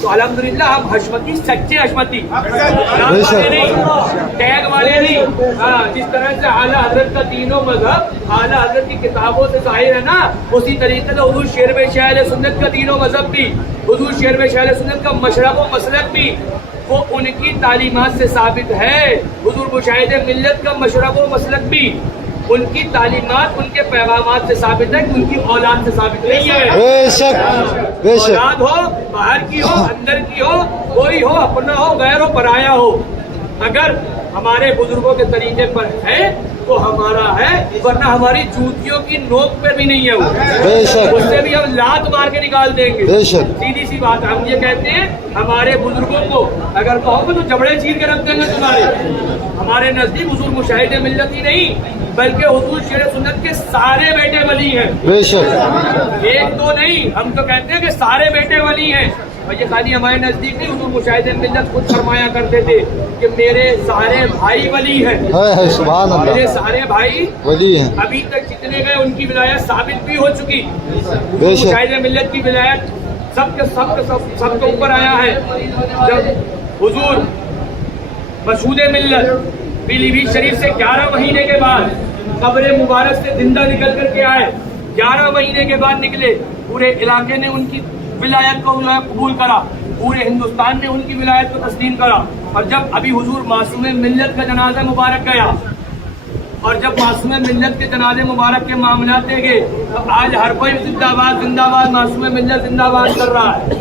تو الحمدللہ ہم حشمتی سچے حشمتی نہیں، ٹیگ والے نہیں. ہاں جس طرح سے اعلیٰ حضرت کا تینوں مذہب اعلیٰ حضرت کی کتابوں سے ظاہر ہے نا، اسی طریقے سے حضور شیرب شاہ اہل سنت کا تینوں مذہب بھی، حضور شیرب شاہ اہل سنت کا مشرب و مسلک بھی وہ ان کی تعلیمات سے ثابت ہے. حضور مشاہد ملت کا مشرب و مسلک بھی ان کی تعلیمات ان کے پیغامات سے ثابت ہے کہ ان کی اولاد سے ثابت نہیں ہے. بے شک بے شک. اولاد ہو باہر کی ہو اندر کی ہو کوئی ہو اپنا ہو غیر ہو پرایا ہو، اگر ہمارے بزرگوں کے طریقے پر ہے تو ہمارا ہے، ورنہ ہماری جوتیوں کی نوک پہ بھی نہیں ہے وہ. بے شک. اس سے بھی ہم لات مار کے نکال دیں گے. بے شک. سیدھی سی بات ہم یہ کہتے ہیں ہمارے بزرگوں کو اگر کہو گے تو جبڑے چیر کے رکھ دیں گے تمہارے. ہمارے نزدیک حضور مشاہد ملت ہی نہیں بلکہ حضور شیر سنت کے سارے بیٹے ولی ہیں. بے شک. ایک دو نہیں، ہم تو کہتے ہیں کہ سارے بیٹے ولی ہیں. اور یہ خالی ہمارے نزدیک نہیں، حضور مشاہد ملت خود فرمایا کرتے تھے کہ میرے سارے بھائی ولی ہیں. سبحان اللہ. میرے سارے بھائی ولی ہیں. ابھی تک جتنے گئے ان کی ولایت ثابت بھی ہو چکی. بے شک. مشاہد ملت کی ولایت سب کے اوپر آیا ہے. جب حضور مشہود ملت پیلی بھیت شریف سے 11 مہینے کے بعد قبر مبارک سے زندہ نکل کر کے آئے، 11 مہینے کے بعد نکلے، پورے علاقے نے ان کی ولایت کو قبول کرا، پورے ہندوستان نے ان کی ولایت کو تسلیم کرا. اور جب ابھی حضور معصوم ملت کا جنازہ مبارک گیا اور جب معصوم ملت کے جنازے مبارک کے معاملات دے گئے تو آج ہر کوئی زندہ باد معصوم ملت زندہ باد کر رہا ہے.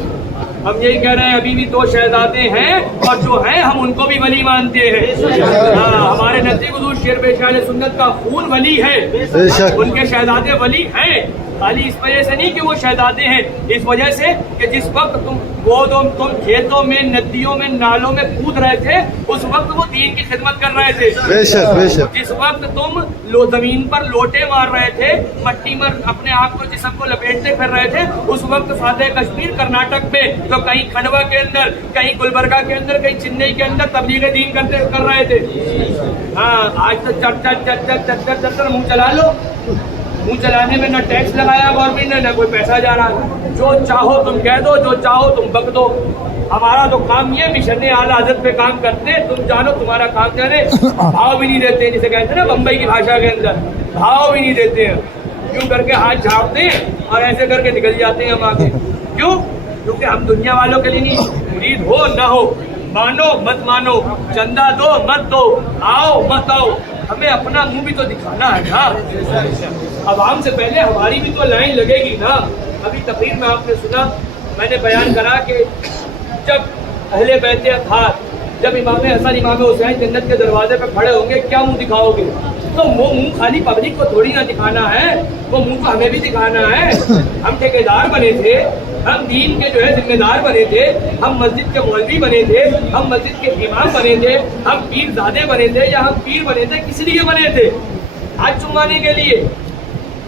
ہم یہی کہہ رہے ہیں ابھی بھی 2 شہزادے ہیں اور جو ہیں ہم ان کو بھی ولی مانتے ہیں. ہمارے نزدیک حضور شیرب شاہ اہل سنت کا خون ولی ہے، ان کے شہزادے ولی ہیں. خالی اس وجہ سے نہیں کہ وہ شہزادے ہیں، اس وجہ سے کہ جس وقت تم کھیتوں میں ندیوں میں نالوں میں کود رہے تھے اس وقت وہ دین کی خدمت کر رہے تھے. بے شک بے شک. جس وقت تم زمین پر لوٹے مار رہے تھے، مٹی میں اپنے آپ کو جسم کو لپیٹتے پھر رہے تھے، اس وقت فاتح کشمیر کرناٹک میں تو کہیں کھنڈوا کے اندر، کہیں گلبرگہ کے اندر، کہیں چنئی کے اندر تبلیغ دین کر رہے تھے. ہاں آج تو چر منہ چلا لو. منہ چلانے میں نہ ٹیکس لگایا گورنمنٹ نے، نہ کوئی پیسہ جا رہا. جو چاہو تم کہہ دو، جو چاہو تم بک دو. ہمارا تو کام یہ مشن اعلیٰ حضرت پہ کام کرتے، تم جانو تمہارا کام جانے. بھاؤ بھی نہیں دیتے، جسے کہتے ہیں نا بمبئی کی بھاشا کے اندر، بھاؤ بھی نہیں دیتے ہیں. کیوں کر کے ہاتھ جھاڑتے ہیں اور ایسے کر کے نکل جاتے ہیں ہم آگے. کیوں؟ کیونکہ ہم دنیا والوں کے لیے نہیں، مرید ہو نہ ہو، مانو مت مانو، چندہ دو مت دو، آؤ مت آؤ، ہمیں اپنا منہ بھی تو دکھانا ہے نا. عوام سے پہلے ہماری بھی تو لائن لگے گی نا. ابھی تقریر میں آپ نے سنا، میں نے بیان کرا کہ جب اہل بیت اطہار، جب امام حسن امام حسین جنت کے دروازے پہ کھڑے ہوں گے کیا منہ دکھاؤ گے؟ تو وہ منہ خالی پبلک کو تھوڑی نہ دکھانا ہے، وہ منہ تو ہمیں بھی دکھانا ہے. ہم ٹھیکیدار بنے تھے، ہم دین کے جو ہے ذمہ دار بنے تھے، ہم مسجد کے مولوی بنے تھے، ہم مسجد کے امام بنے تھے، ہم پیر زادے بنے تھے یا ہم پیر بنے تھے کس لیے بنے تھے؟ ہاتھ چمانے کے لیے،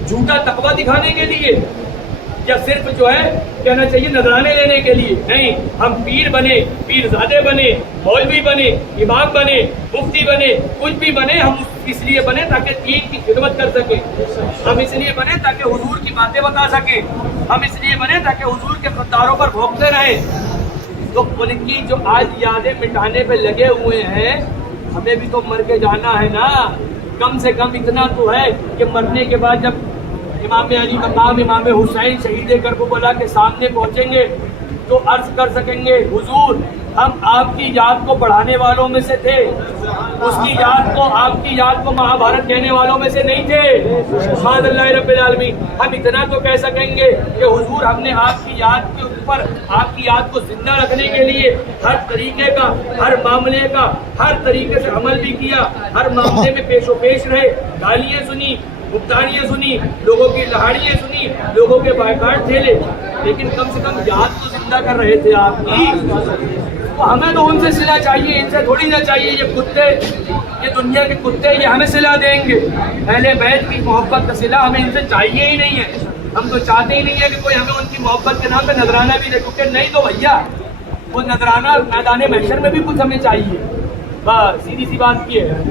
جھوٹا تقویٰ دکھانے کے لیے، یا صرف جو ہے کہنا چاہیے نذرانے لینے کے لیے؟ نہیں، ہم پیر بنے، پیر زادے بنے، مولوی بنے، امام بنے، مفتی بنے، کچھ بھی بنے، ہم اس لیے بنے تاکہ دین کی خدمت کر سکیں. ہم اس لیے بنے تاکہ حضور کی باتیں بتا سکیں. ہم اس لیے بنے تاکہ حضور کے خطاروں پر بھونکتے رہیں. تو ان کی جو آج یادیں مٹانے پہ لگے ہوئے ہیں، ہمیں بھی تو مر کے جانا ہے نا. کم سے کم اتنا تو ہے کہ مرنے کے بعد جب امام علی مقام امام حسین شہید کربلا کے سامنے پہنچیں گے تو عرض کر سکیں گے حضور ہم آپ کی یاد کو بڑھانے والوں میں سے تھے، اس کی یاد کو، آپ کی یاد کو مہابھارت کہنے والوں میں سے نہیں تھے. سبحان اللہ رب العالمین. ہم اتنا تو کہہ سکیں گے کہ حضور ہم نے آپ کی یاد کے اوپر، آپ کی یاد کو زندہ رکھنے کے لیے ہر طریقے کا، ہر معاملے کا، ہر طریقے سے عمل بھی کیا، ہر معاملے میں پیش و پیش رہے، گالیاں سنی، گفتاریاں سنی، لوگوں کی لہاڑیاں سنی، لوگوں کے بائیکاٹ جھیلے، لیکن کم سے کم یاد تو زندہ کر رہے تھے آپ کی. تو ہمیں تو ان سے صلہ چاہیے، ان سے تھوڑی نہ چاہیے. یہ کتے، یہ دنیا کے کتے، یہ ہمیں صلہ دیں گے. اہل بیت کی محبت کا صلہ ہمیں ان سے چاہیے ہی نہیں ہے. ہم تو چاہتے ہی نہیں ہے کہ کوئی ہمیں ان کی محبت کے نام پہ نذرانہ بھی دے، کیونکہ نہیں تو بھیا وہ نذرانہ میدان محشر میں بھی کچھ ہمیں چاہیے. بس سیدھی سی بات کی ہے.